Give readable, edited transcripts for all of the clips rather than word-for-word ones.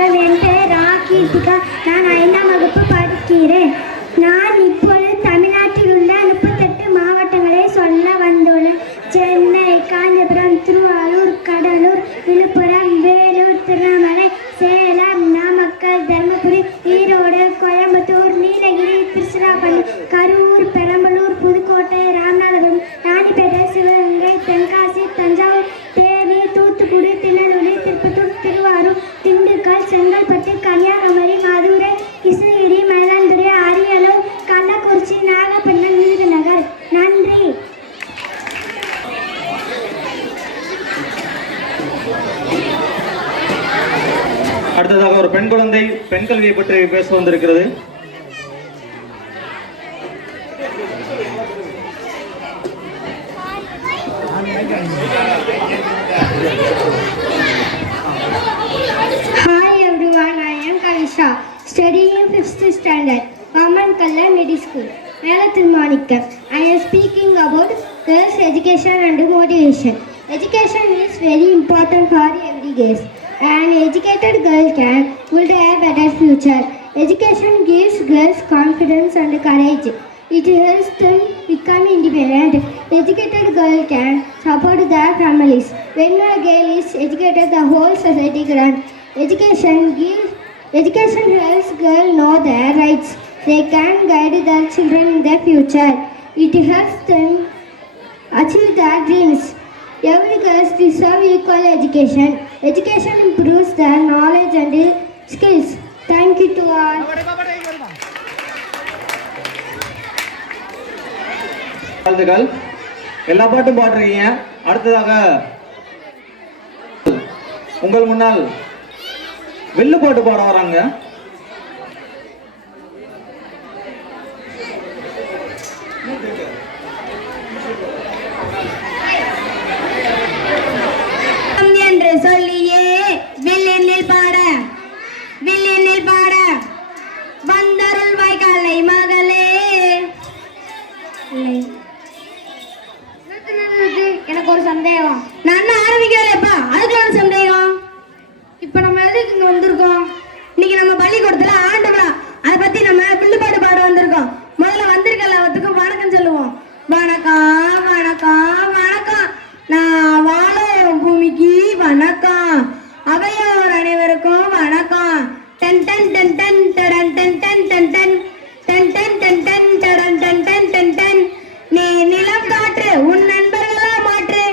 வணக்கம். என் பெயர் கீர்த்திகா. நான் 5ஆம் வகுப்பு படிக்கிறேன். நான் இப்பொழுது தமிழ்நாட்டில் உள்ள 38 மாவட்டங்களை சொல்ல வந்துள்ளேன். சென்னை, காஞ்சிபுரம், திருவாரூர், கடலூர், விழுப்புரம், வேலூர், திருவண்ணாமலை, சேலம், நாமக்கல், தர்மபுரி, ஈரோடு, கோயம்புத்தூர், நீலகிரி, திருச்சிராப்பள்ளி, கரூர், பெரம்பலூர், புதுக்கோட்டை, ராமநாதபுரம், ராணிப்பேட்டை, சிவகங்கை, தென்காசி, தஞ்சாவூர், தேனி, தூத்துக்குடி, திருநெல்வேலி, திருப்பத்தூர், திருவாரூர், திண்டுக்கல், செங்கல்பட்டு, கன்னியாகுமரி, மதுரை, கிருஷ்ணகிரி, மயிலாடுதுறை, அரியலூர், கள்ளக்குறிச்சி, நாகப்பட்டினம், விருதுநகர். நன்றி. அடுத்ததாக ஒரு பெண் குழந்தை பெண் கல்வியை பற்றி பேச வந்திருக்கிறது. Hi everyone, I am Kavisha, studying 5th standard, Common Color Middle School, Melathil Monica. I am speaking about girls' education and motivation. Education is very important for every girl. An educated girl can build a better future. Education gives girls confidence and courage. It helps them become independent. Educated girl can support their families. When a girl is educated, the whole society grows. Education helps girls know their rights. They can guide their children in their future. It helps them achieve their dreams. Every girl deserves equal education. Education improves their knowledge and skills. Thank you to all. வாழ்த்துக்கள். எல்லா பாட்டும் பாடுறீங்க. அடுத்ததாக உங்கள் முன்னால் வெள்ளு பாட்டு பாட வராங்க. என்று சொல்லியே வில்லினில் பாட வந்தருள் வாய்க்காலை மகளே. எனக்கு ஒரு சந்தேகம். நான் ஆரம்பிக்கலையப்பா, அதுக்கு ஒரு சந்தேகம். இப்ப நம்ம எதுக்கு இங்க வந்திருக்கோம்? இன்னைக்கு நம்ம பள்ளிக்கூடத்துல ஆண்டு விழா, அதை பத்தி நம்ம வில்லுப்பாட்டு பாட வந்திருக்கோம். முதல்ல வந்திருக்க எல்லாத்துக்கும் வணக்கம் சொல்லுவோம். வணக்கம் வணக்கம் வணக்கம். நான் வாழும் பூமிக்கு வணக்கம். அவையோர் அனைவருக்கும் வணக்கம். Done done done done done done done done done done done done done done done done done done. நீ நிலம் காற்று, உன் நண்பர்களா மாற்று.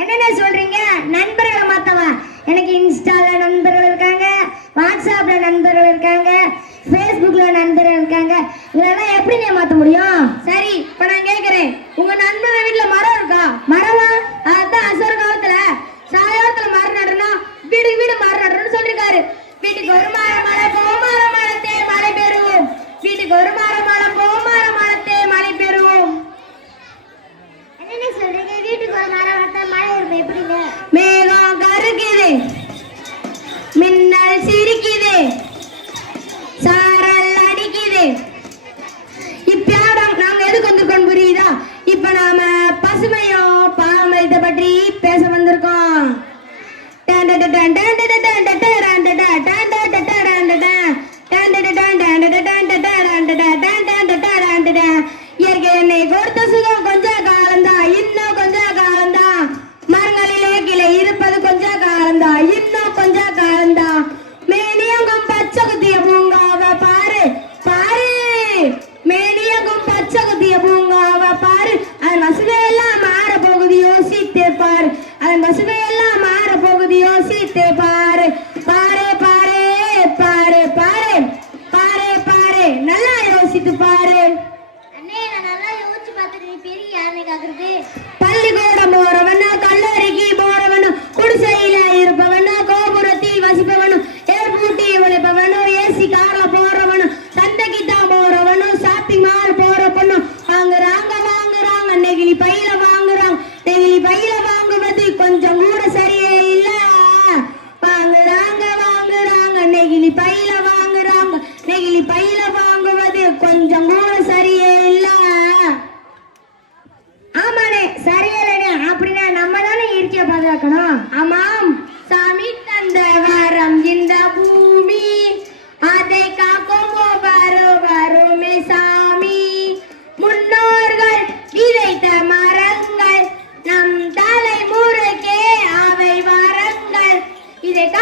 என்னென்ன சொல்றீங்க? நண்பர்களை மாத்தவா? எனக்கு இன்ஸ்டால நண்பர்கள் இருக்காங்க, வாட்ஸ்அப்ல நண்பர்கள் இருக்காங்க, ஃபேஸ்புக்ல நண்பர்கள் இருக்காங்க. இதெல்லாம் எப்படி நீ மாத்த முடியும்? சரி, இப்ப நான் கேக்குறேன், உங்க நண்பர்கள் வீட்டுல மரம் இருக்கா? மரமா? அதான் அசர காலத்துல சாயோரத்துல மரம் நடணும், வீடுக்கு வீடு மரம் நடணும்னு சொல்லிருக்காரு. வீட்டுக்கு ஒரு மரம் போமார மரத்தே மழை பெறுவோம். வீட்டுக்கு ஒரு மரம் போமார மரத்தே மழை பெறுவோம். என்ன சொல்றீங்க? வீட்டுக்கு ஒரு மரம் வளர்த்தா மழை வரும் எப்படிங்க? மேகம் கருக்குது, மின்னல் சிரிக்குது, சாரல் அடிக்குது. இப்ப நாங்க எதுக்கு வந்திருக்கோம் புரியுதா? இப்ப நாம பசுமையும் பாரம்பரியத்தை பற்றி பேச வந்திருக்கோம். இயற்கை என்னை கொடுத்த சுகம் கொஞ்ச காலம்தான், இன்னும் கொஞ்ச காலம்தான். மரங்களிலே கிளை இருப்பது கொஞ்ச காலம்தான், இன்னும் கொஞ்ச காலம்தான். மேனியங்கும் பச்சை குத்திய பூங்காவை பாரு பாரு, மேனியங்கும் பச்சை குத்திய பூங்காவை பாரு. அதன் பசுமையெல்லாம் மாற போகுது யோசித்தே பாரு. அதன் பசுமையெல்லாம் மாற போகுது யோசித்தே பாரு. பாரு பாரு பாரு பாரு பாரு பாரு, நல்லா யோசித்து பாரு. அண்ணே, நான் நல்லா யோசிச்சு பார்த்துட்டு பெரிய யாருன்னு கேக்குறது. பள்ளிக்கூடம் போறவனா, கல்லூரிக்கு போறவனும், குடிசையில இருப்பவனும், கோபுரத்தில் வசிப்பவனும், ஏர்பூட்டி உழைப்பவனும், ஏசி காரா போறவனும், சந்தைக்கு தான் போறவனும், ஷாப்பிங் மால் போற பொண்ணும் வாங்குறாங்க. நெகிழி பையில வாங்குறாங்க. நெகிழி பையில வாங்குவது கொஞ்சம் கூட சரியே இல்ல.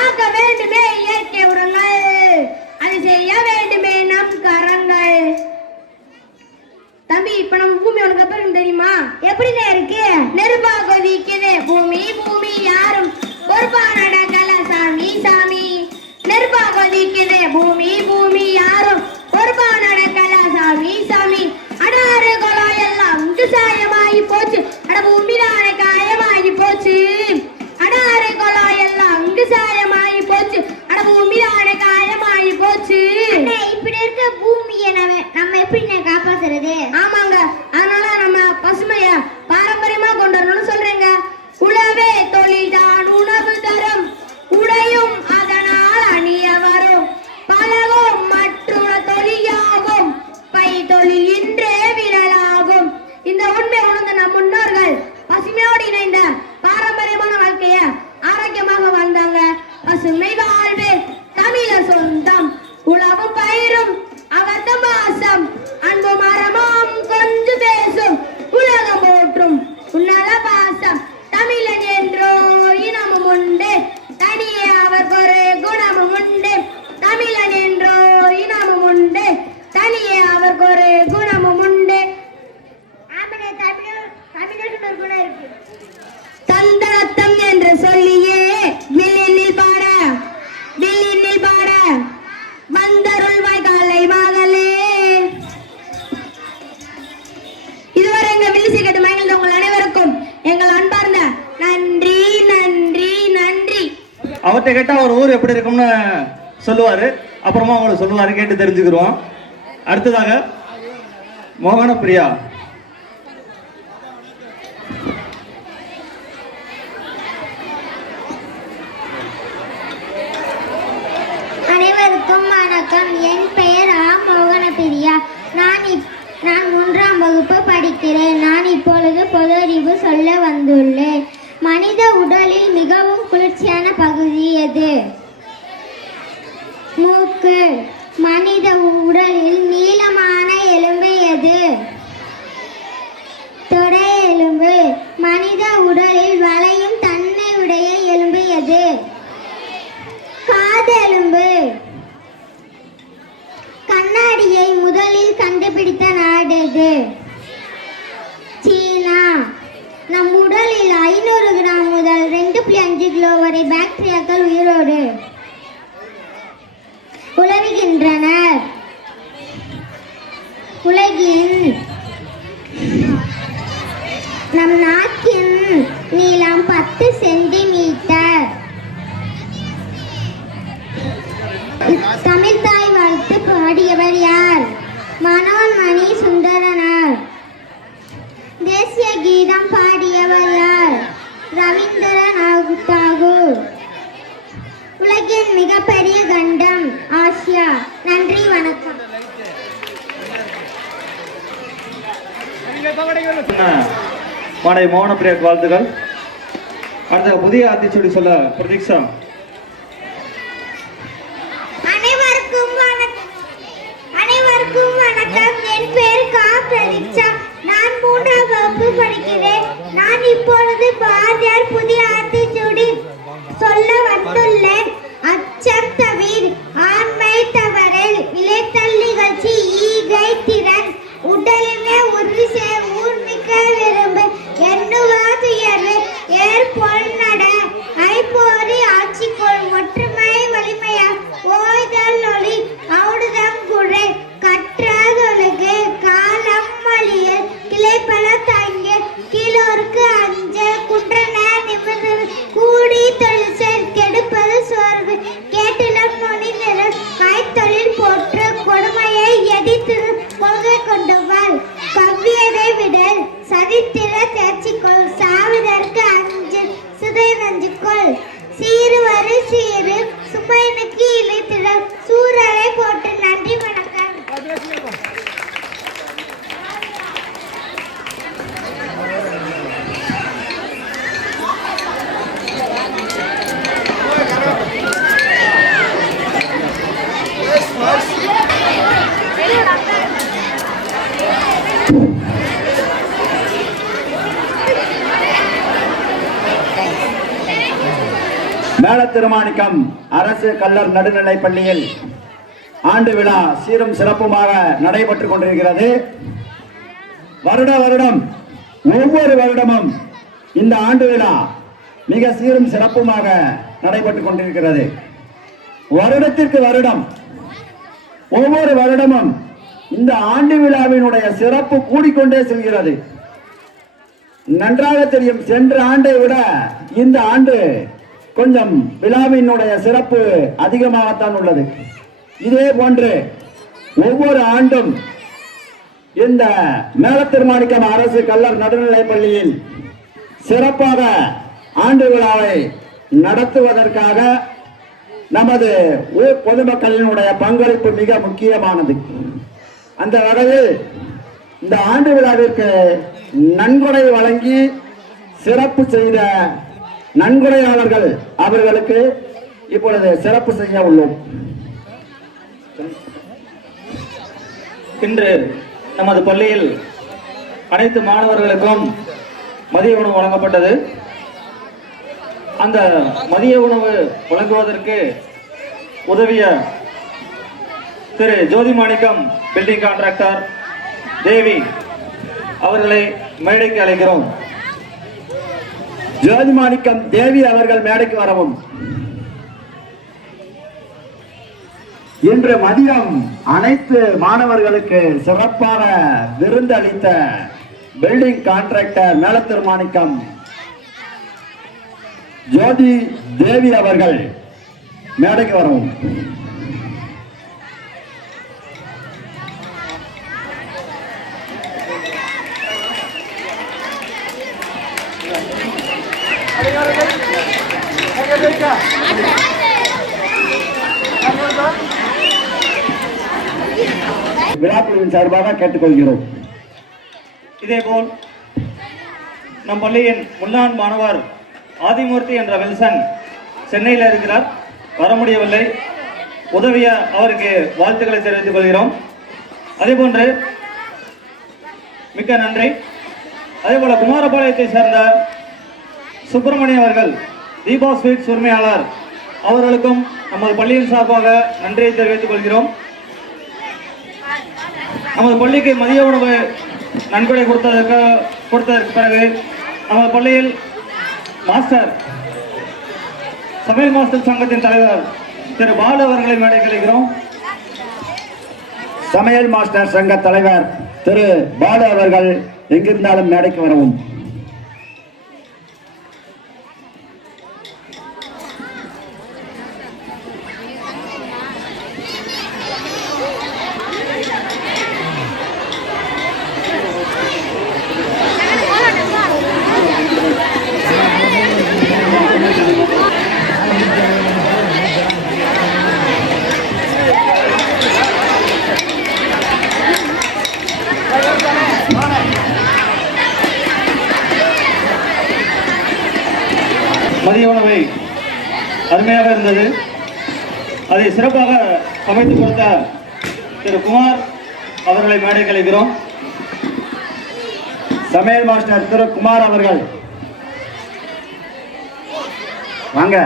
காக்க வேண்டுமே இயற்கை உரங்கள், அது செய்ய வேண்டுமே நம் கரங்கள். தம்பி, இப்ப நம்ம பூமி உனக்கு அப்புறம் தெரியுமா? எப்படின்னு இருக்கு? நெருப்பா கொதிக்குது பூமி, பூமி யாரும் பொறுப்பா நடக்கல சாமி, சாமி. நெருப்பா கொதிக்குது பூமி, பூமி யாரும் பொறுப்பா நடக்கல சாமி, சாமி. அடாறு குளம் எல்லாம் சாயமாகி போச்சு, அட பூமி தானே காயமாகி போச்சு. அடாறு குளம் எல்லாம் சாயமாகி போச்சு, அட பூமி தானே காயமாகி போச்சு. இப்படி இருக்க பூமியை நம்ம எப்படி காப்பாத்துறது? ஆமாங்க, அதனால நம்ம பசுமைய பாரம்பரியமா கொண்டு வரணும்னு சொல்றேங்க. உழவே தொழில்தான் உணவு தரும், உடையும் அதனால் அணிய வரும், பலவும் மற்றுள்ள தொழிலாகும், பை தொழில் இன்றே விரலாகும். இந்த உண்மை உணர்ந்த நம் முன்னோர்கள் பசுமையோடு இணைந்த பாரம்பரியமான வாழ்க்கைய ஆரோக்கியமாக வாழ்ந்தாங்க. பசுமை வாழ்வே தமிழர் சொந்தம், உழவும் பயிரும் அவர்த மாசம், அன்பு மரமும் கொஞ்சம் பேசும், உலகம் போற்றும் உன்னத பாசம். தமிழன் என்றோ இனமும் உண்டு, தனியே அவருக்கு ஒரு குணமும் உண்டு. தமிழன் என்றோ இனமும் உண்டு, தனியே அவருக்கு ஒரு குணமும் உண்டு. தமிழருக்கு ஒரு குணம் இருக்கு. தந்தரத்தம் என்று சொல்லியே வில்லினில் பாட, வில்லினில் பாட வந்தருள்வாய் காலை மகளே. இதுவரை எங்க வில்லிசை கேட்டு மகிழ்ந்த உங்கள் அனைவருக்கும் எங்கள் அன்பார்ந்த நன்றி, நன்றி, நன்றி. அவர்கிட்ட கேட்டா ஒரு ஊர் எப்படி இருக்கும்னு சொல்லுவாரு, அப்புறமா உங்களுக்கு சொல்லுவாரு, கேட்டு தெரிஞ்சுக்கிறோம். அடுத்ததாக மோகன பிரியா. அனைவருக்கும் வணக்கம். என் பெயர் மோகனபிரியா. நான் 3ஆம் வகுப்பு படிக்கிறேன். நான் இப்பொழுது பொது அறிவு சொல்ல வந்துள்ளேன். மனித உடலில் மிகவும் குளிர்ச்சியான பகுதி எது? மூக்கு. மனித உடலில் நீளமான எலும்பு எது? தொடை எலும்பு. மனித உடலில் வளையும் தன்மை உடைய எலும்பு எது? காதெலும்பு. கண்ணாடியை முதலில் கண்டுபிடித்த நாடு எது? சீனா. நம் உடலில் 500 கிராம் முதல் 2.5 கிலோ வரை பாக்டீரியாக்கள் உயிரோடு உலவுகின்றனர். உலகின் நம் நாக்கின் நீளம் 10 சென்டிமீட்டர். தமிழ் தாய் வாழ்த்து பாடியவர் யார்? மனோன்மணி சுந்தரனார். தேசிய கீதம் பாடியவர் யார்? ரவீந்திரநாத் தாகூர். உலகின் மிகப்பெரிய கண்டம் ஆசியா. நன்றி, வணக்கம். மாணவி மோகன பிரியாக்கு வாழ்த்துக்கள். அடுத்த புதிய ஆத்திச்சூடி சொல்ல பிரதீக்ஷா. அனைவருக்கும் வணக்கம். என் பெயர் பிரதீக்ஷா. நான் 3ஆம் வகுப்பு படிக்கிறேன். நான் இப்பொழுது பாரதியார் புதிய ஆத்திச்சூடி சொல்ல வந்துள்ளேன். அச்சம் தவிர், ஆண்மை தவறல், இலைத்தல் நிகழ்ச்சி, ஈகை திறன், உடலுமே உறுதி செய், ஊர்மிக்க விரும்பு, எண்ணுவாது உயர்வு, ஏற்பொல் நட, ஐப்போரி ஆட்சிக்கொள், ஒற்றுமை வலிமையா, ஓய்தல் ஒளி, ஆவுடுதம் குறை, கற்றாதொழுகு, காலம் மலியல், கிளைப்பல தங்க, கீழோருக்கு அஞ்ச, குன்றன நிமிர்ந்து, கூடி தொழில் செல், கெடுப்பது சோர்வு, கேட்டிலம் நுனிநிலம், கைத்தொழில் போற்று, கொடுமையை எதிர்த்து கொள்கை கொண்டுவாள், கவ்வியதை விடல், சதித்திர தேர்ச்சிக்கொள், சாவதற்கு அஞ்சு, சுதை நஞ்சுக்கொள், சீரு வரு சீரு, சுமைனுக்கு இழைத்திடல், சூரரை போட்டு. நன்றி, வணக்கம். மேலத்திருமாணிக்கம் அரசு கல்லர் நடுநிலைப் பள்ளியில் ஆண்டு விழா சீரும் சிறப்புமாக நடைபெற்றுக் கொண்டிருக்கிறது. வருடம் ஒவ்வொரு வருடமும் இந்த ஆண்டு விழா மிக சீரும் சிறப்புமாக நடைபெற்றுக் கொண்டிருக்கிறது. வருடத்திற்கு வருடம் ஒவ்வொரு வருடமும் இந்த ஆண்டு விழாவினுடைய சிறப்பு கூடிக்கொண்டே செல்கிறது. நன்றாக தெரியும், சென்ற ஆண்டை விட இந்த ஆண்டு கொஞ்சம் விழாவினுடைய சிறப்பு அதிகமாகத்தான் உள்ளது. இதே போன்று ஒவ்வொரு ஆண்டும் இந்த மேலத்திருமாணிக்கம் அரசு கல்லர் நடுநிலைப் பள்ளியில் சிறப்பாக ஆண்டு விழாவை நடத்துவதற்காக நமது ஊர் பொதுமக்களினுடைய பங்களிப்பு மிக முக்கியமானது. அந்த வகையில் இந்த ஆண்டு விழாவிற்கு நன்கொடை வழங்கி சிறப்பு செய்த நன்கொடையாளர்கள் அவர்களுக்கு இப்பொழுது சிறப்பு செய்ய உள்ளோம். இன்று நமது பள்ளியில் அனைத்து மாணவர்களுக்கும் மதிய உணவு வழங்கப்பட்டது. அந்த மதிய உணவு வழங்குவதற்கு உதவிய திரு ஜோதிமாணிக்கம் பில்டிங் கான்ட்ராக்டர் தேவி அவர்களை மேடைக்கு அழைக்கிறோம். ஜோதிமாணிக்கம் தேவி அவர்கள் மேடைக்கு வரவும். இன்று மதியம் அனைத்து மாணவர்களுக்கு சிறப்பான விருந்து அளித்த பில்டிங் கான்ட்ராக்டர் மேலத்திருமாணிக்கம் ஜோதி தேவி அவர்கள் மேடைக்கு வரவும். விழாக்குழுவின் சார்பாக கேட்டுக்கொள்கிறோம். இதேபோல் நம் பள்ளியின் முன்னாள் மாணவர் ஆதிமூர்த்தி என்ற வில்சன் சென்னையில் இருக்கிறார், வர முடியவில்லை. உதவிய அவருக்கு வாழ்த்துக்களை தெரிவித்துக் கொள்கிறோம். அதேபோன்று மிக்க நன்றி. அதேபோல குமாரபாளையத்தை சேர்ந்த சுப்பிரமணியம் அவர்கள் தீபா ஸ்வீட்ஸ் உரிமையாளர் அவர்களுக்கும் நமது பள்ளியின் சார்பாக நன்றியை தெரிவித்துக் கொள்கிறோம். நமது பள்ளிக்கு மதிய உணவு நன்கொடை கொடுத்ததற்கு பிறகு நமது பள்ளியில் மாஸ்டர் சமையல் மாஸ்டர் சங்கத்தின் தலைவர் திரு பாலு அவர்களை மேடை கிடைக்கிறோம். சமையல் மாஸ்டர் சங்க தலைவர் திரு பாலு அவர்கள் எங்கிருந்தாலும் மேடைக்கு வரவும். மதிய உணவை அருமையாக இருந்தது. அதை சிறப்பாக சமைத்து கொடுத்த திரு குமார் அவர்களை மேடை கழிக்கிறோம். சமையல் மாஸ்டர் திரு குமார் அவர்கள் வாங்க.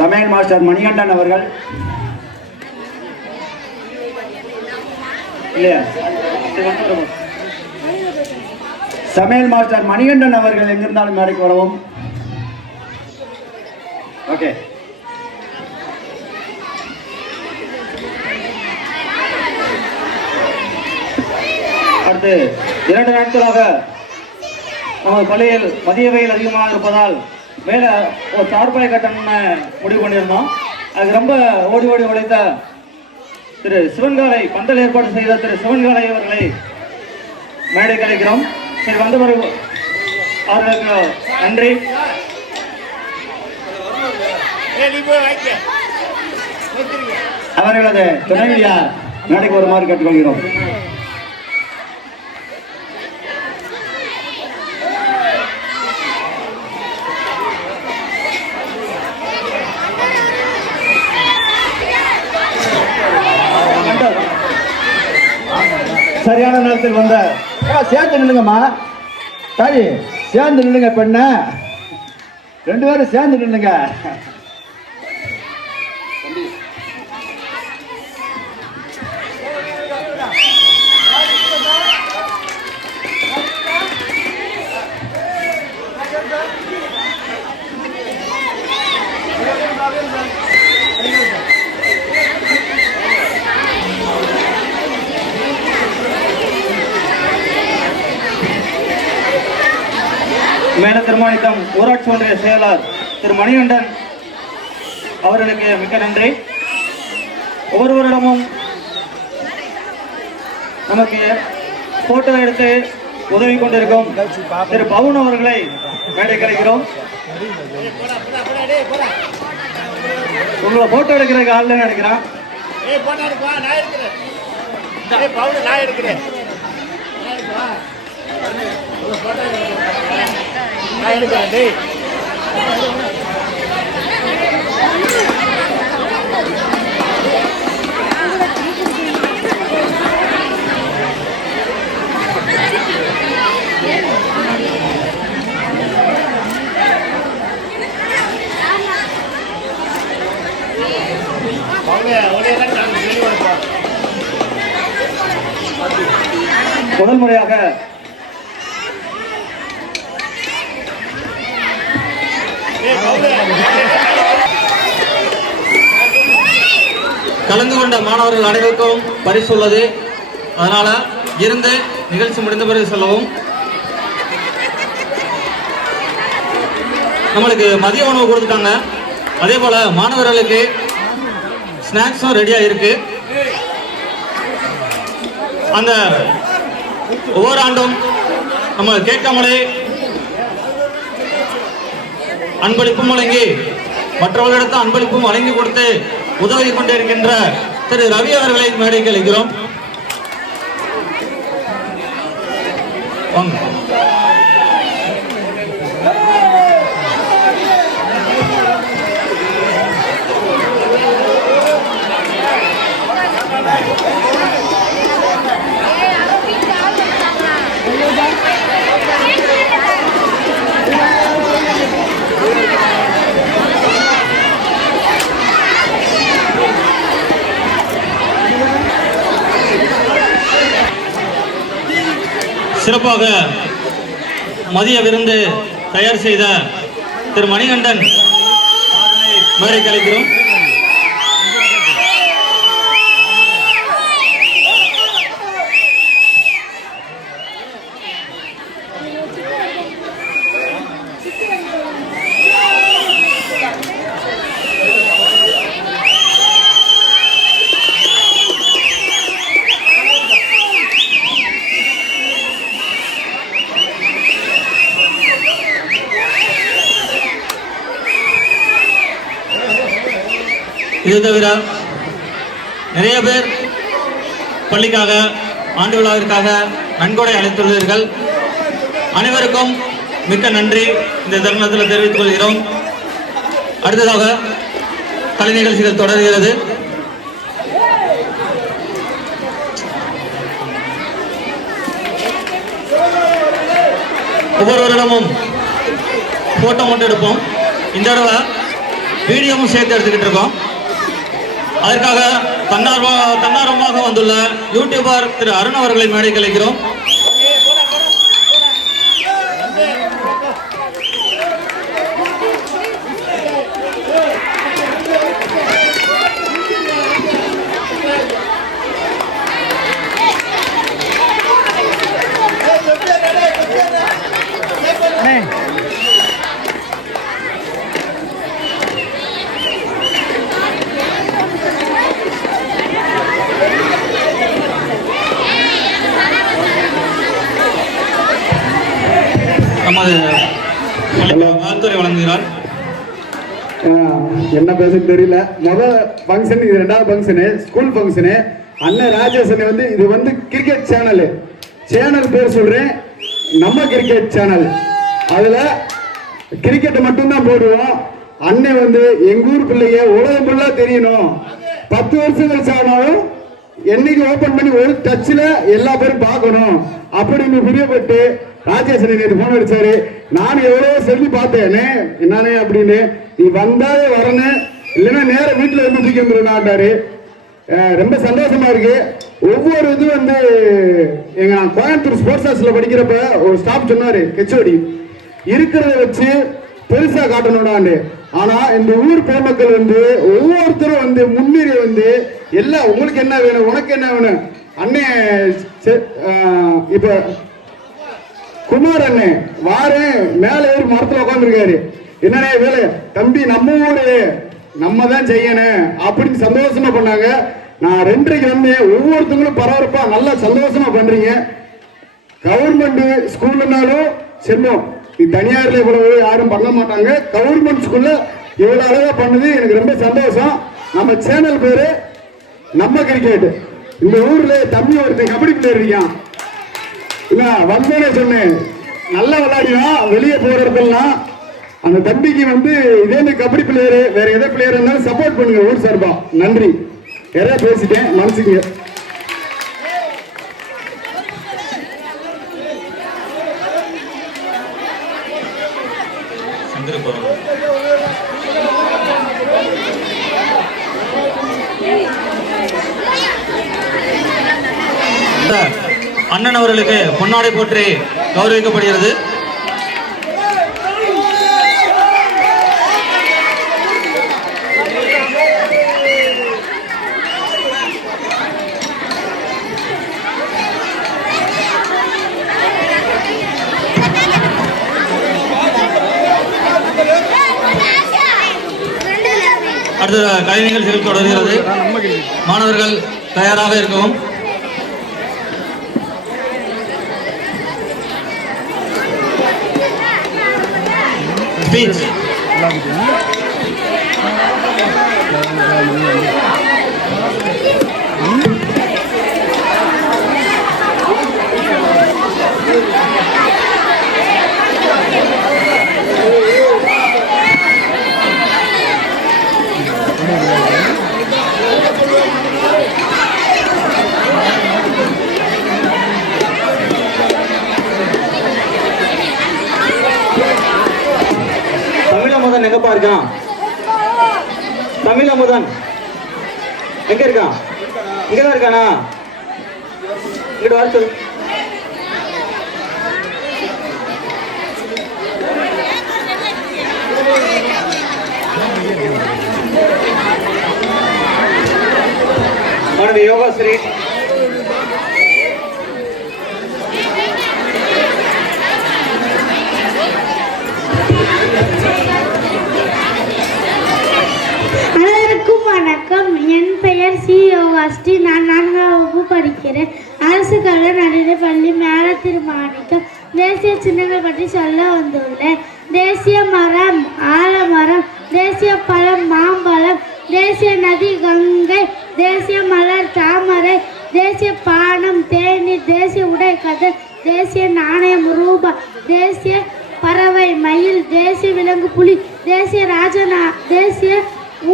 சமையல் மாஸ்டர் மணிகண்டன் அவர்கள் இல்லையா? சமையல் மாஸ்டர் மணிகண்டன் அவர்கள் எங்கிருந்தாலும் மேடைக்கு வரவும். ஓகே. அடுத்து 2 நாட்களாக நமது பள்ளியில் மதிய வெயில் அதிகமாக இருப்பதால் மேல ஒரு தார்பாய் கட்டணம்னு முடிவு பண்ணியிருந்தோம். அது ரொம்ப ஓடி உழைத்த திரு சிவன்காலை பந்தல் ஏற்பாடு செய்த திரு சிவன்காலை அவர்களை மேடை கலைக்கிறோம். சரி, வந்தவர் அவர்களுக்கு நன்றி. அவர்களது துணைவியார் மேடைக்கு வருமாறு கேட்டுக்கொள்கிறோம். சரியான நேரத்தில் வந்த சேர்ந்து நில்லுங்கம்மா. தாய் சேர்ந்து நில்லுங்க. பெண்ண 2 பேரும் சேர்ந்து நில்லுங்க. மேல திருமாணிக்கம் ஊராட்சி ஒன்றிய செயலாளர் திரு மணிகண்டன் அவர்களுக்கு மிக்க நன்றி. ஒவ்வொருவரிடமும் நமக்கு போட்டோ எடுத்து உதவி கொண்டிருக்கும் திரு பவுன் அவர்களை மேடை கலைக்கிறோம். உங்களை போட்டோ எடுக்கிறதுக்கு ஆள்ல நினைக்கிறேன். முதல் முறையாக கலந்து கொண்ட மாணவர்கள் அனைவருக்கும் பரிசு உள்ளது. அதனால இருந்து நிகழ்ச்சி முடிந்த பிறகு செல்லவும். நம்மளுக்கு மதிய உணவு கொடுத்துட்டாங்க. அதே போல மாணவர்களுக்கு ஸ்நாக்ஸும் ரெடியா இருக்கு. அந்த ஒவ்வொரு ஆண்டும் நம்ம கேட்காமலே அன்பளிப்பும் வழங்கி மற்றவர்களிடத்து அன்பளிப்பும் வழங்கி கொடுத்து உதவி கொண்டிருக்கின்ற திரு ரவி அவர்களை மேடைக்கு அழைக்கிறோம். சிறப்பாக மதிய விருந்து தயார் செய்த திரு மணிகண்டன் மேடைக்கு அழைக்கிறோம். இது தவிர நிறைய பேர் பள்ளிக்காக ஆண்டு விழாவிற்காக நன்கொடை அளித்துள்ளீர்கள். அனைவருக்கும் மிக்க நன்றி இந்த தருணத்தில் தெரிவித்துக் கொள்கிறோம். அடுத்ததாக கலை நிகழ்ச்சிகள் தொடர்கிறது. ஒவ்வொருவரிடமும் போட்டோ மட்டும் எடுப்போம். இந்த தடவை வீடியோவும் சேர்த்து எடுத்துக்கிட்டு இருக்கோம். அதற்காக தன்னார்வமாக வந்துள்ள யூடியூபர் திரு அருண் அவர்களை மேடைக்கு அழைக்கிறோம். நமது வாழ்த்துறை வழங்குகிறார். என்ன பேச தெரியல. முதல் ஃபங்க்ஷன், இது 2வது ஃபங்க்ஷனு, ஸ்கூல் ஃபங்க்ஷனு. அண்ணன் ராஜேசன் வந்து இது வந்து கிரிக்கெட் சேனல் பேர் சொல்றேன், நம்ம கிரிக்கெட் சேனல். அதுல கிரிக்கெட் மட்டும்தான் போடுவோம். அண்ணன் வந்து எங்க ஊர் பிள்ளைங்க உலகம் ஃபுல்லா தெரியணும். 10 வருஷம் கழிச்சு ஆனாலும் என்னைக்கு ஓபன் பண்ணி ஒரு டச்ல எல்லா பேரும் பார்க்கணும் அப்படின்னு பிரியப்பட்டு ராஜேஷ் நேற்று போன் அடிச்சாரு. நான் எவ்வளவோ சொல்லி பார்த்தேனே என்னன்னு அப்படின்னு, நீ வந்தாலே வரணும், இல்லைன்னா நேரம் வீட்டுல இருந்து தூக்கி வந்துருந்தாரு. ரொம்ப சந்தோஷமா இருக்கு. ஒவ்வொரு இது வந்து எங்க நான் கோயம்புத்தூர் ஸ்போர்ட்ஸ் ஹவுஸ்ல படிக்கிறப்ப ஒரு ஸ்டாப் சொன்னாரு, கெச்சோடி இருக்கிறத வச்சு பெருசா காட்டணும்டாண்டு. ஆனா இந்த ஊர் பொதுமக்கள் வந்து ஒவ்வொருத்தரும் வந்து முன்னேறி வந்து எல்லாம் உங்களுக்கு என்ன வேணும், உனக்கு என்ன வேணும் அண்ணே. இப்ப குமார் அண்ணே வாரு மேல ஏறி மரத்துல உட்காந்துருக்காரு. என்னண்ணே வேலை தம்பி, நம்ம ஊரு நம்ம தான் செய்யணும் அப்படின்னு சந்தோஷமா பண்ணாங்க. நான் 2:30 வந்தேன். ஒவ்வொருத்தங்களும் பரபரப்பா நல்லா சந்தோஷமா பண்றீங்க. கவர்மெண்ட் ஸ்கூல்னாலும் செல்லும், தனியார்ல இவ்வளவு யாரும் பண்ண மாட்டாங்க. கவர்மெண்ட் ஸ்கூல்ல இவ்வளவு அழகா பண்ணுது, எனக்கு ரொம்ப சந்தோஷம். நம்ம சேனல் பேரு நம்ம கிரிக்கெட். இந்த ஊர்ல தம்பி ஒருத்தன் கபடி பிளேயர் இருக்கான். வந்தோடனே சொன்னேன், நல்லா விளையாடினா வெளியே போற இடத்துலாம் அந்த தம்பிக்கு வந்து இதே மாதிரி கபடி பிளேயரு வேற எதை பிளேயர் இருந்தாலும் சப்போர்ட் பண்ணுங்க ஊர் சார்பா. நன்றி. நிறைய பேசிட்டேன், மனசுங்க. அண்ணன் அவர்களுக்கு பொன்னாடை போற்றி கௌரவிக்கப்படுகிறது. அடுத்த கலை நிகழ்ச்சிகள் தொடர்கிறது. மாணவர்கள் தயாராக இருக்கவும். ஸ்பீச் எங்கப்பா இருக்கான்? தமிழ் அமுதன் எங்க இருக்கான்? இங்கதான் இருக்கானா? இங்கிட்ட வர சொல்லு. மாணவி யோகாஸ்ரீ, வணக்கம். என் பெயர் சி யோகாஸ்ரீ. நான் 4ஆம் வகுப்பு படிக்கிறேன். அரசு கலை நடுநிலைப் பள்ளி மேலத்திருமாணிக்கம். தேசிய சின்னங்கள் பற்றி சொல்ல வந்துள்ளேன். தேசிய மரம் ஆலமரம், தேசிய பழம் மாம்பழம், தேசிய நதி கங்கை, தேசிய மலர் தாமரை, தேசிய பானம் தேநீர், தேசிய உடை கதர், தேசிய நாணயம் ரூபா, தேசிய பறவை மயில், தேசிய விலங்கு புலி, தேசிய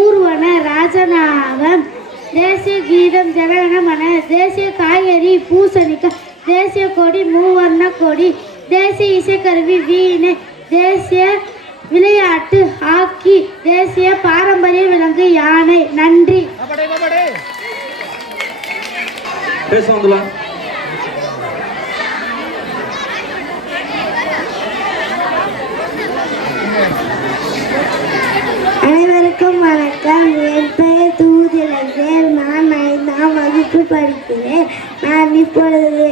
ஊர்வன ராஜநாகம், தேசிய கீதம் ஜனகணமன, தேசிய காய்கறி பூசணிக்காய், தேசிய கொடி மூவர்ண கொடி, தேசிய இசைக்கருவி வீணை, தேசிய விளையாட்டு ஹாக்கி, தேசிய பாரம்பரிய விலங்கு யானை. நன்றி. அனைவருக்கும் வணக்கம். என் பெயர் தூதிலங்கேல். நான் 5ஆம் வகுப்பு படிக்கிறேன். நான் இப்பொழுது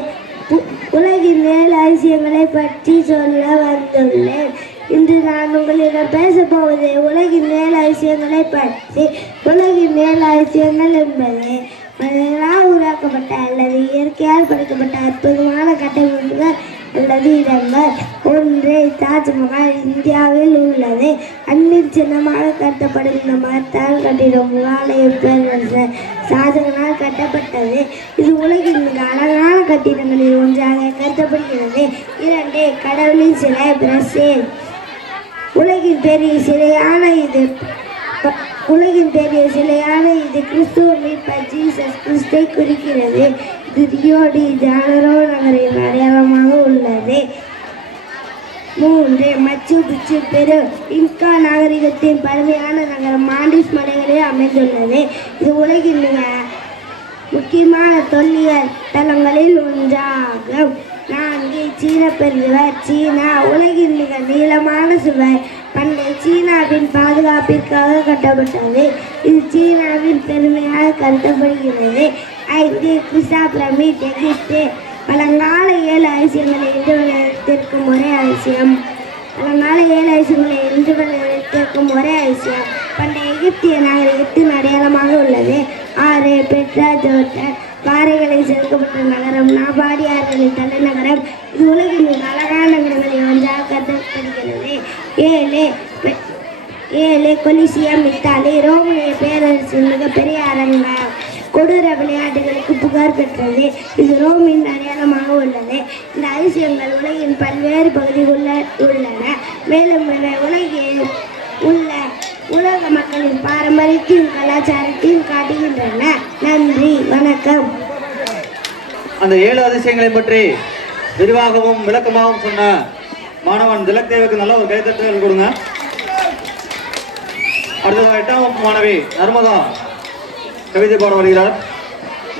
உலகின் மேல் அதிசயங்களை பற்றி சொல்ல வந்துள்ளேன். இன்று நான் உங்களிடம் பேசப்போவது உலகின் மேல் அதிசயங்களை பற்றி. உலகின் மேல் அதிசயங்கள் என்பது மனிதனால் உருவாக்கப்பட்ட அல்லது இயற்கையால் படைக்கப்பட்ட அற்புதமான கட்டமைப்புகள் அல்லது இடங்கள். ஒன்று, தாஜ்மஹால் இந்தியாவில் உள்ளது. அந்நில் சின்னமாக கட்டப்படும் இந்த மரத்தால் கட்டிடம் முகலாய பேரரசர் ஷாஜகானால் கட்டப்பட்டது. இது உலகின் மிக அழகான கட்டிடங்களில் ஒன்றாக கருதப்படுகிறது. 2, கடவுளின் சிலை பிரேசில். உலகின் பெரிய சிலையான இது உலகின் பெரிய சிலையான இது கிறிஸ்துவ மீட்பர் ஜீசஸ் கிறிஸ்தை குறிக்கிறது. இது ரியோ டி ஜானரோ நகரின் அடையாளமாக உள்ளது. 3. மச்சு பிச்சு பெரு இன்கா நாகரிகத்தின் பழமையான நகரம் மாண்டிஸ் மலைகளில் அமைந்துள்ளது. இது உலகின் மிக முக்கியமான தொல்லியல் தலங்களில் ஒன்றாகும். 4. சீன பெருஞ்சுவர் சீனா உலகின் மிக நீளமான சுவர். பண்டைய சீனாவின் பாதுகாப்பிற்காக கட்டப்பட்டது. இது சீனாவின் பெருமையாக கருதப்படுகிறது. 5. கிசா பிரமிட் எகிப்து பழங்கால 7 அதிசயங்களை இன்று வரையறுத்திருக்கும் ஒரே அதிசயம். பண்டைய எகிப்திய நாகரிகத்தின் அடையாளமாக உள்ளது. 6. பெட்ரா ஜோர்டன் பாறைகளை செதுக்கப்பட்ட நகரம் நாபாடியார்களின் தலைநகரம். இது உலகின் மிக அழகான நகரங்களில் ஒன்றாக கருதப்படுகிறது. 7. கொலிசியம் இத்தாலி ரோமானிய பேரரசின் மிகப்பெரிய அரங்கம். கொடூர விளையாட்டுகளுக்கு புகார் பெற்றது. இது ரோமின் அடையாளமாக உள்ளது. இந்த அதிசயங்கள் உலகின் பல்வேறு பகுதிகளில் உள்ளன. மேலும் உலகில் உள்ள உலக மக்களின் பாரம்பரியத்தையும் கலாச்சாரத்தையும் காட்டுகின்றன. நன்றி, வணக்கம். அந்த 7 அதிசயங்களை பற்றி விரிவாகவும் விளக்கமாகவும் சொன்ன மாணவன் திலக்தேவுக்கு நல்ல ஒரு கைத்தட்டல் கொடுங்க. அடுத்ததாக 8ஆம் வகுப்பு மாணவி நர்மதா கவிதை பாட வருகிறார்.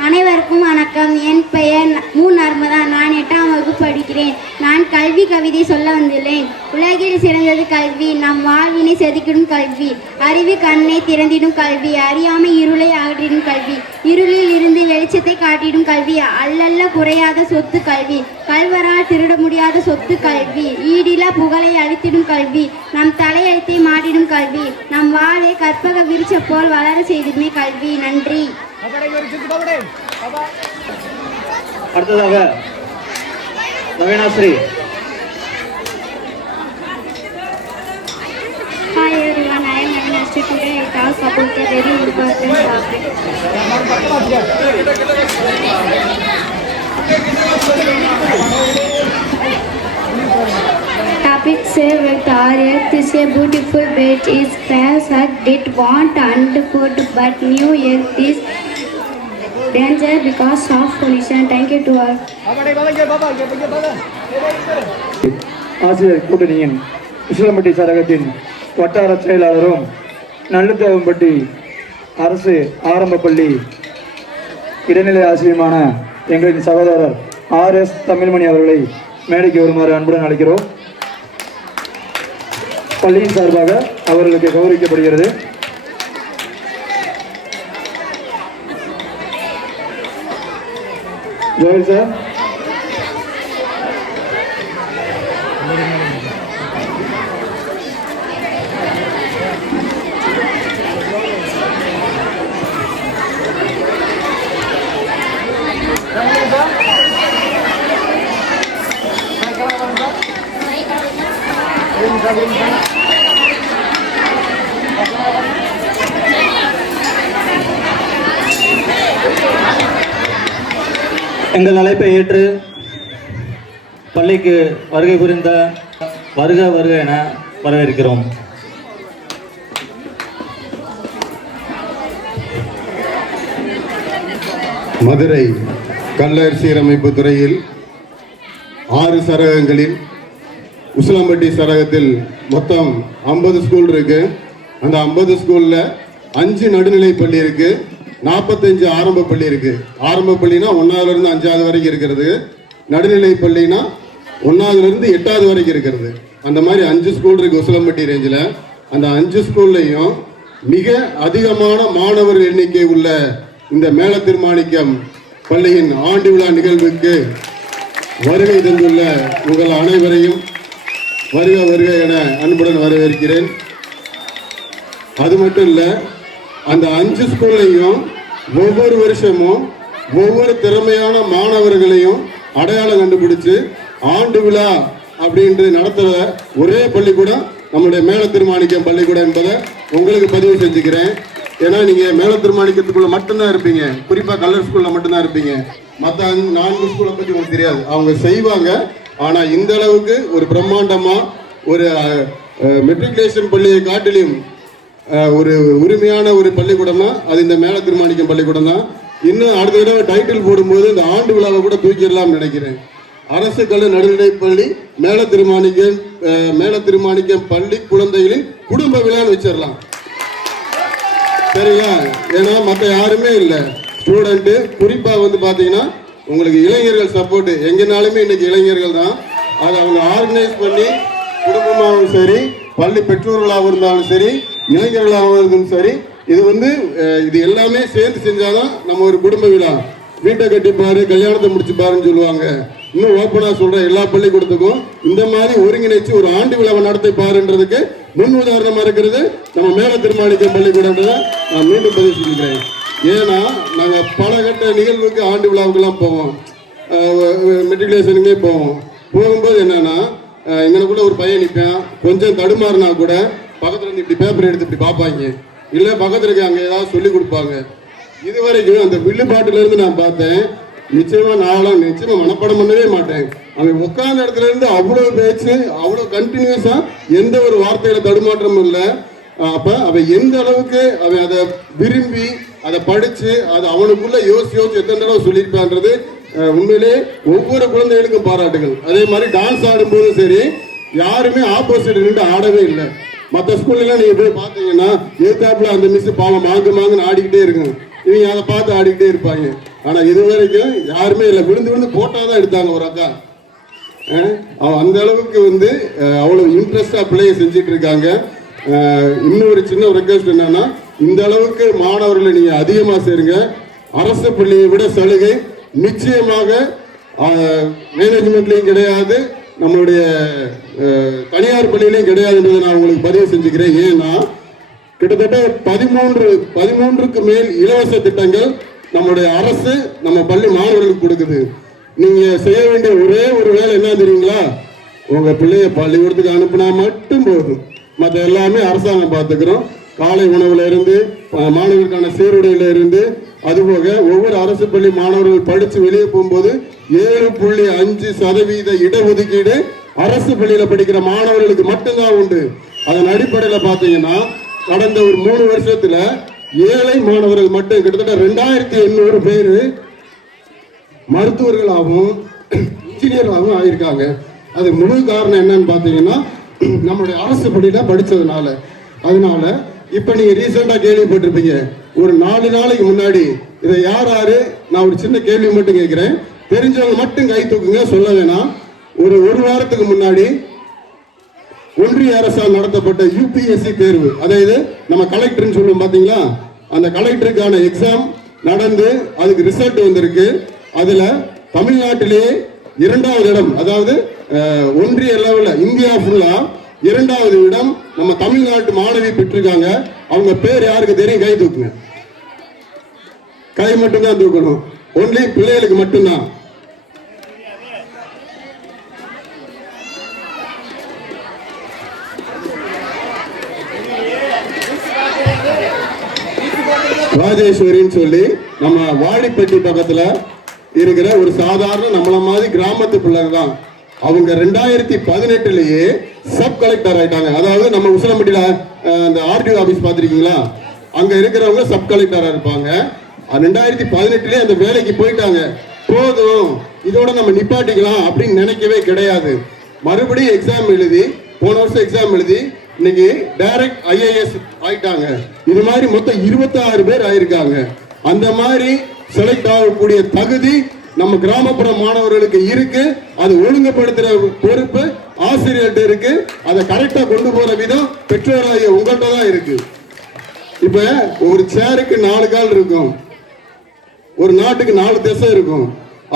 அனைவருக்கும் வணக்கம். என் பெயர் நர்மதா. நான் 8ஆம் வகுப்பு படிக்கிறேன். நான் கல்வி கவிதை சொல்ல வந்துள்ளேன். உலகில் சிறந்தது கல்வி. நம் வாழ்வினை செதுக்கிடும் கல்வி. அறிவு கண்ணை திறந்திடும் கல்வி. அறியாமை இருளை அகற்றிடும் கல்வி. இருளில் இருந்து வெளிச்சத்தை காட்டிடும் கல்வி. அல்லல்ல குறையாத சொத்து கல்வி. கல்வரால் திருட முடியாத சொத்து கல்வி. ஈடில புகழை அளித்திடும் கல்வி. நம் தலையெழுத்தை மாட்டிடும் கல்வி. நம் வாழை கற்பக விருட்ச போல் வளர செய்திடுமே கல்வி. நன்றி. அடுத்ததாக நவீனாஸ்ரீ. Hi everyone, I am Navina. Today I talk about a very important topic. Topic say with our earth is a beautiful bed. Its fans did want and food, but new earth is danger because of pollution. Thank you to all. ஆசிரியர் கூட்டணியின் உசிலம்பட்டி சரகத்தின் வட்டார செயலாளரும் நல்லுத்தேவம்பட்டி அரசு ஆரம்ப பள்ளி இடைநிலை ஆசிரியருமான எங்களின் சகோதரர் RS தமிழ்மணி அவர்களை மேடைக்கு வருமாறு அன்புடன் அழைக்கிறோம். பள்ளியின் சார்பாக அவர்களுக்கு கௌரவிக்கப்படுகிறது. Joel sir. எங்கள் அழைப்பை ஏற்று பள்ளிக்கு வருகை புரிந்த வருக வருக என வரவேற்கிறோம். மதுரை கல்லர் சீரமைப்பு துறையில் 6 சரகங்களில் உசிலம்பட்டி சரகத்தில் மொத்தம் 50 ஸ்கூல் இருக்கு. அந்த 50 ஸ்கூல்ல 5 நடுநிலை பள்ளி இருக்கு, 45 ஆரம்ப பள்ளி இருக்கு. ஆரம்ப பள்ளினா 1ஆவதுல இருந்து 5ஆவது வரைக்கும் இருக்கிறது. நடுநிலை பள்ளினா 1ஆவதுல இருந்து 8ஆவது வரைக்கும் இருக்கிறது. அந்த மாதிரி 5 ஸ்கூல் இருக்கு உசிலம்பட்டி ரேஞ்சில். அந்த 5 ஸ்கூல்லையும் மிக அதிகமான மாணவர் எண்ணிக்கை உள்ள இந்த மேல திருமாணிக்கம் பள்ளியின் ஆண்டு விழா நிகழ்வுக்கு வருகை தந்துள்ள உங்கள் அனைவரையும் வருக வருக என அன்புடன் வரவேற்கிறேன். அது மட்டும் இல்லை, அந்த 5 ஸ்கூல்லையும் ஒவ்வொரு வருஷமும் ஒவ்வொரு திறமையான மாணவர்களையும் அடையாளம் கண்டுபிடிச்சு ஆண்டு விழா அப்படின்ட்டு நடத்துகிற ஒரே பள்ளிக்கூடம் நம்முடைய மேல திருமாணிக்கம் பள்ளிக்கூடம் என்பதை உங்களுக்கு பதிவு செஞ்சுக்கிறேன். ஏன்னா நீங்கள் மேல திருமாணிக்கத்துக்குள்ள மட்டும்தான் இருப்பீங்க, குறிப்பாக கலர் ஸ்கூலில் மட்டும்தான் இருப்பீங்க. மற்ற 4 ஸ்கூலை பற்றி உங்களுக்கு தெரியாது. அவங்க செய்வாங்க, ஆனால் இந்த அளவுக்கு ஒரு பிரம்மாண்டமாக ஒரு மெட்ரிகுலேஷன் பள்ளியை காட்டிலும் ஒரு உரிமையான ஒரு பள்ளிக்கூடம்னா அது இந்த மேல திருமாணிக்கம் பள்ளிக்கூடம் தான். இன்னும் அடுத்த தடவை டைட்டில் போடும்போது இந்த ஆண்டு விழாவை கூட தூக்கிடலாம்னு நினைக்கிறேன். அரசு கல்வி நடுநிலைப்பள்ளி மேல திருமாணிக்கம் பள்ளி குழந்தைகளின் குடும்ப விழான்னு வச்சிடலாம். சரிங்களா? ஏன்னா மற்ற யாருமே இல்லை, ஸ்டூடெண்ட்டு குறிப்பா வந்து பாத்தீங்கன்னா உங்களுக்கு இளைஞர்கள் சப்போர்ட் எங்கனாலுமே இன்னைக்கு இளைஞர்கள் தான். அதை அவங்க ஆர்கனைஸ் பண்ணி குடும்பமாகவும் சரி, பள்ளி பெற்றோர்களாக இருந்தாலும் சரி, இளைஞர்களாக இருந்தாலும் சரி, இது வந்து இது எல்லாமே சேர்ந்து செஞ்சாதான் நம்ம ஒரு குடும்ப விழா. வீட்டை கட்டிப்பாரு, கல்யாணத்தை முடிச்சு பாருன்னு சொல்லுவாங்க. இன்னும் ஓப்பனா சொல்ற எல்லா பள்ளிக்கூடத்துக்கும் இந்த மாதிரி ஒருங்கிணைச்சு ஒரு ஆண்டு விழாவை நடத்தி பாருன்றதுக்கு முன் உதாரணமா இருக்கிறது நம்ம மேல திருமாணிக்கம் பள்ளிக்கூடம்ன்றத நான் மீண்டும் பதிவு செஞ்சுக்கிறேன். ஏன்னா நாங்க பல கட்ட நிகழ்வுக்கு ஆண்டு விழாவுக்கெல்லாம் போவோம், மெட்ரிகுலேஷனுமே போவோம். போகும்போது என்னன்னா எங்களுக்குள்ள ஒரு பையன் நிற்பேன், கொஞ்சம் தடுமாறினா கூட பக்கத்துல இருந்து இப்படி பேப்பர் எடுத்து இப்படி பார்ப்பாங்க, இல்ல பக்கத்துல இருக்க அங்க ஏதாவது சொல்லி கொடுப்பாங்க. இதுவரைக்கும் அந்த வில்லுப்பாட்டுல இருந்து நான் பார்த்தேன், நிச்சயமா மனப்பாடம் பண்ணவே மாட்டேன். அவன் உட்கார்ந்த இடத்துல இருந்து அவ்வளவு பேச்சு, அவ்வளவு கண்டினியூஸா எந்த ஒரு வார்த்தையில தடுமாற்றமும் இல்லை. அப்ப அவன் எந்த அளவுக்கு அவன் அதை விரும்பி அதை படிச்சு அதை அவனுக்குள்ள யோசிச்சு எத்தனை தடவை சொல்லியிருப்பான்றது உண்மையிலே ஒவ்வொரு குழந்தைகளுக்கும் பாராட்டுகள். அதே மாதிரி டான்ஸ் ஆடும்போது சரி, யாருமே ஆப்போசிட் நின்று ஆடவே இல்லை. மற்ற ஸ்கூல்லாம் நீங்க போய் பார்த்தீங்கன்னா ஏத்தாப்புல அந்த மிஸ் பாவம் மாங்குன்னு ஆடிக்கிட்டே இருக்கும், இவங்க அதை பார்த்து ஆடிக்கிட்டே இருப்பாங்க. ஆனா இது வரைக்கும் யாருமே இல்லை, விழுந்து போட்டாதான் எடுத்தாங்க ஒரு அக்கா. அந்த அளவுக்கு வந்து அவ்வளவு இன்ட்ரெஸ்டா பிள்ளைய செஞ்சுட்டு இருக்காங்க. இன்னொரு சின்ன ரெக்வெஸ்ட் என்னன்னா, இந்த அளவுக்கு மாணவர்களை நீங்க அதிகமா சேருங்க. அரசு பள்ளியை விட சலுகை நிச்சயமாக மேனேஜ்மெண்ட்லையும் கிடையாது, நம்மளுடைய தனியார் பள்ளியிலையும் கிடையாதுன்றதை நான் உங்களுக்கு பதிவு செஞ்சுக்கிறேன். ஏன்னா கிட்டத்தட்ட 13க்கு மேல் இலவச திட்டங்கள் நம்மளுடைய அரசு நம்ம பள்ளி மாணவர்களுக்கு கொடுக்குது. நீங்க செய்ய வேண்டிய ஒரே ஒரு வேலை என்ன தெரியுங்களா? உங்க பிள்ளைய பள்ளிக்கூடத்துக்கு அனுப்புனா மட்டும் போதும், மற்ற எல்லாமே அரசாங்கம் பார்த்துக்கிறோம். காலை உணவுல இருந்து மாணவர்களுக்கான சீருடையில இருந்து, அதுபோக ஒவ்வொரு அரசு பள்ளி மாணவர்கள் படிச்சு வெளியே போகும்போது 7.5% இடஒதுக்கீடு அரசு பள்ளியில படிக்கிற மாணவர்களுக்கு மட்டும்தான் உண்டு. அதன் அடிப்படையில் பார்த்தீங்கன்னா கடந்த ஒரு 3 வருஷத்துல ஏழை மாணவர்கள் மட்டும் கிட்டத்தட்ட 2800 பேரு மருத்துவர்களாகவும் இன்ஜினியர்களாகவும் ஆயிருக்காங்க. அது முழு காரணம் என்னன்னு பார்த்தீங்கன்னா நம்மளுடைய அரசு பள்ளியில படிச்சதுனால. அதனால இப்ப நீங்க ரீசெண்டா கேள்விப்பட்டிருப்பீங்க, ஒரு 4 நாளைக்கு முன்னாடி இதை யாரு, நான் ஒரு சின்ன கேள்வி மட்டும் கேட்கிறேன், தெரிஞ்சவங்க மட்டும் கை தூக்குங்க, சொல்ல வேணாம். ஒரு வாரத்துக்கு முன்னாடி ஒன்றிய அரசால் நடத்தப்பட்ட UPSC தேர்வு, அதாவது நம்ம கலெக்டர்னு சொல்லுவோம் பாத்தீங்களா, அந்த கலெக்டருக்கான எக்ஸாம் நடந்து அதுக்கு ரிசல்ட் வந்திருக்கு. அதுல தமிழ்நாட்டிலேயே 2வது இடம், அதாவது ஒன்றிய லெவல்ல இந்தியா ஃபுல்லா 2வது இடம் நம்ம தமிழ்நாட்டு மாணவி பெற்றிருக்காங்க. அவங்க பேர் யாருக்கு தெரியும்? கை தூக்குங்க. கை மட்டும் தான் தூக்கணும், ஒன்லி பிள்ளைகளுக்கு மட்டும்தான். ராஜேஸ்வரின்னு சொல்லி நம்ம வாடிப்பட்டி பக்கத்துல இருக்கிற ஒரு சாதாரண நம்மள மாதிரி கிராமத்து பிள்ளைங்க தான். அவங்க 2018லயே சப் கலெக்டர் ஆயிட்டாங்க. அதாவது நம்ம உசிலம்பட்டியில அந்த RTO ஆபீஸ் பாத்திருக்கீங்களா, அங்க இருக்கிறவங்க சப் கலெக்டரா இருப்பாங்க. 2018லயே அந்த வேலைக்கு போயிட்டாங்க. போதும், இதோட நம்ம நிப்பாட்டிக்கலாம் அப்படின்னு நினைக்கவே கிடையாது. மறுபடியும் எக்ஸாம் எழுதி, போன வருஷம் எக்ஸாம் எழுதி இன்னைக்கு டைரக்ட் IAS ஆயிட்டாங்க. இது மாதிரி மொத்தம் 26 பேர் ஆயிருக்காங்க. அந்த மாதிரி செலக்ட் ஆகக்கூடிய தகுதி நம்ம கிராமப்புற மாணவர்களுக்கு இருக்கு. அது ஒழுங்குபடுத்துற பொறுப்பு ஆசிரியர்கிட்ட இருக்கு. அதை கரெக்டா கொண்டு போற விதம் பெற்றோராகிய உங்கள்கிட்ட தான் இருக்கு. இப்ப ஒரு சேருக்கு 4 கால் இருக்கும், ஒரு நாட்டுக்கு 4 திசை இருக்கும்.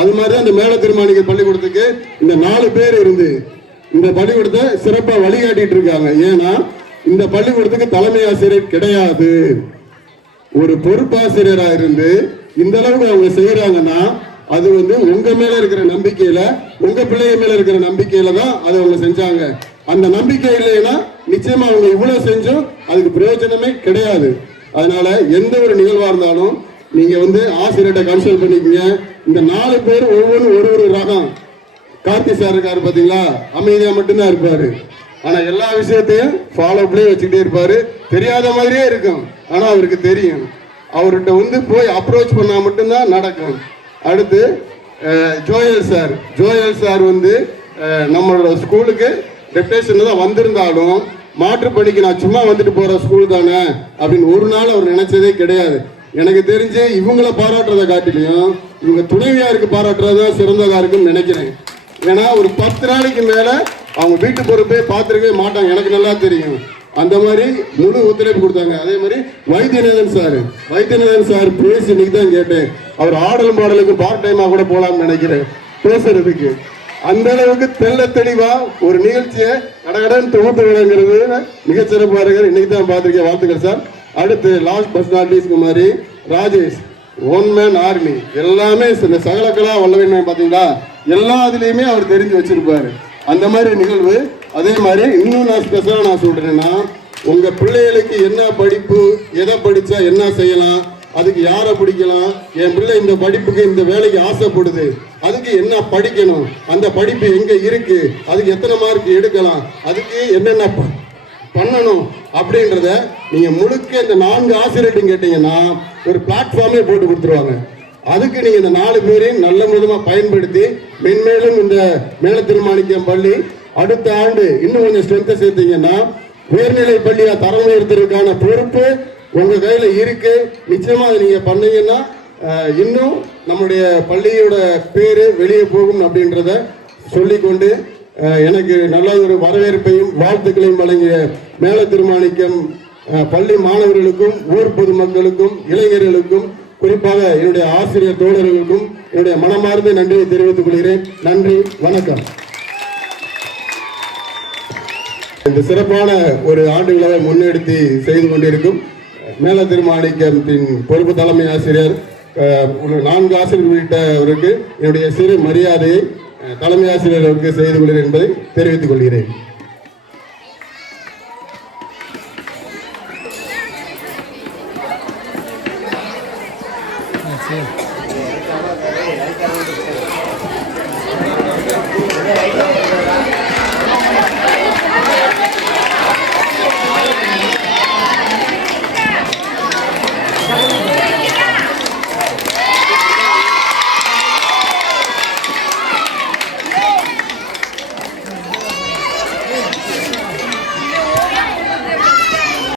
அது மாதிரி அந்த மேல திருமாணிக்க பள்ளிக்கூடத்துக்கு இந்த 4 பேர் இருந்து இந்த பள்ளிக்கூடத்தை சிறப்பா வழிகாட்டிட்டு இருக்காங்க. ஏன்னா இந்த பள்ளிக்கூடத்துக்கு தலைமை ஆசிரியர் கிடையாது. ஒரு பொறுப்பாசிரியரா இருந்து இந்த அளவுக்கு அவங்க செய்யறாங்கன்னா அது வந்து உங்க மேல இருக்கிற நம்பிக்கையில, உங்க பிள்ளைய மேல இருக்கிற நம்பிக்கையில தான் அதை அவங்க செஞ்சாங்க. அந்த நம்பிக்கை இல்லைன்னா நிச்சயமா அவங்க இவ்வளவு செஞ்சும் அதுக்கு பிரயோஜனமே கிடையாது. அதனால எந்த ஒரு நிகழ்வா இருந்தாலும் நீங்க வந்து ஆசிரியர்கிட்ட கன்சல்ட் பண்ணிக்கீங்க. இந்த 4 பேர் ஒவ்வொன்றும் ஒரு ரகம். கார்த்தி சார் இருக்காரு பாத்தீங்களா, அமைதியா மட்டும்தான் இருப்பாரு. ஆனா எல்லா விஷயத்தையும் ஃபாலோப்லேயே வச்சுக்கிட்டே இருப்பாரு. தெரியாத மாதிரியே இருக்கும், ஆனா அவருக்கு தெரியும். அவர்கிட்ட வந்து போய் அப்ரோச் பண்ணா மட்டும்தான் நடக்கும். அடுத்து ஜோயல் சார் வந்து நம்மளோட ஸ்கூலுக்கு டெப்டேஷன் தான் வந்திருந்தாலும் மாற்றுப்பணிக்கு நான் சும்மா வந்துட்டு போற ஸ்கூல் தானே அப்படின்னு ஒரு நாள் அவர் நினைச்சதே கிடையாது. எனக்கு தெரிஞ்சு இவங்கள பாராட்டுறதை காட்டிலையும் இவங்க துணைவியாருக்கு பாராட்டுறதுதான் சிறந்ததா இருக்குன்னு நினைக்கிறேன். ஏன்னா ஒரு 10 நாளைக்கு மேல அவங்க வீட்டு பொறுப்பே பார்த்துருக்கவே மாட்டாங்க, எனக்கு நல்லா தெரியும். அந்த மாதிரி முழு ஒத்துழைப்பு கொடுத்தாங்க. அதே மாதிரி வைத்தியநாதன் சார் பேசி இன்னைக்கு தான் கேட்டேன். அவர் ஆடல் பாடலுக்கு பார்ட் டைமா கூட போலாம்னு நினைக்கிறேன் பேசுறதுக்கு. அந்த அளவுக்கு தெள்ள தெளிவா ஒரு நிகழ்ச்சியை கடகடன் தொகுத்து விளங்குறது மிகச்சிறப்பா இருக்கு. இன்னைக்கு தான் பார்த்திருக்கேன். வாழ்த்துக்கள் சார். அடுத்து லாஸ்ட் பர்சனாலிட்டிஸ் குமாரி ராஜேஷ், ஒன் மேன் ஆர்மி, எல்லாமே இந்த சகலக்கலா வல்லவன் பார்த்தீங்களா, எல்லா இதுலயுமே அவர் தெரிஞ்சு வச்சிருப்பாரு. அந்த மாதிரி நிகழ்வு. அதே மாதிரி இன்னும் நான் ஸ்பெஷலா நான் சொல்றேன்னா, உங்க பிள்ளைகளுக்கு என்ன படிப்பு, எதை படிச்சா என்ன செய்யலாம், அதுக்கு யாரை பிடிக்கலாம், என் பிள்ளை இந்த படிப்புக்கு இந்த வேலைக்கு ஆசைப்படுது, அதுக்கு என்ன படிக்கணும், அந்த படிப்பு எங்க இருக்கு, அதுக்கு எத்தனை மார்க் எடுக்கலாம், அதுக்கு என்னென்ன பண்ணணும் அப்படின்றத நீங்க முழுக்க இந்த 4 ஆசிரியர்கிட்ட கேட்டீங்கன்னா ஒரு பிளாட்ஃபார்மே போட்டு கொடுத்துருவாங்க. அதுக்கு நீங்க இந்த 4 பேரையும் நல்ல விதமா பயன்படுத்தி மென்மேலும் இந்த மேல திருமாணிக்கம் பள்ளி அடுத்த ஆண்டு இன்னும் கொஞ்சம் ஸ்ட்ரென்த்தை சேர்த்தீங்கன்னா உயர்நிலை பள்ளியா தரம் உயர்த்துறதுக்கான பொறுப்பு உங்க கையில இருக்கு. நிச்சயமா அதை நீங்க பண்ணீங்கன்னா இன்னும் நம்முடைய பள்ளியோட பேரு வெளியே போகும் அப்படின்றத சொல்லிக்கொண்டு எனக்கு நல்ல ஒரு வரவேற்பையும் வாழ்த்துக்களையும் வழங்கிய மேல திருமாணிக்கம் பள்ளி மாணவர்களுக்கும் ஊர் பொதுமக்களுக்கும் இளைஞர்களுக்கும் குறிப்பாக என்னுடைய ஆசிரியர் தோழர்களுக்கும் என்னுடைய மனமார்ந்த நன்றியை தெரிவித்துக் கொள்கிறேன். நன்றி, வணக்கம். இந்த சிறப்பான ஒரு ஆண்டு விழாவை முன்னெடுத்து செய்து கொண்டிருக்கும் மேல திருமாணிக்கத்தின் பொறுப்பு தலைமை ஆசிரியர் 4 ஆசிரியர் உள்ளிட்டவருக்கு என்னுடைய சிறு மரியாதையை தலைமை ஆசிரியர்களுக்கு செய்து கொள்கிறேன் என்பதை தெரிவித்துக் கொள்கிறேன்.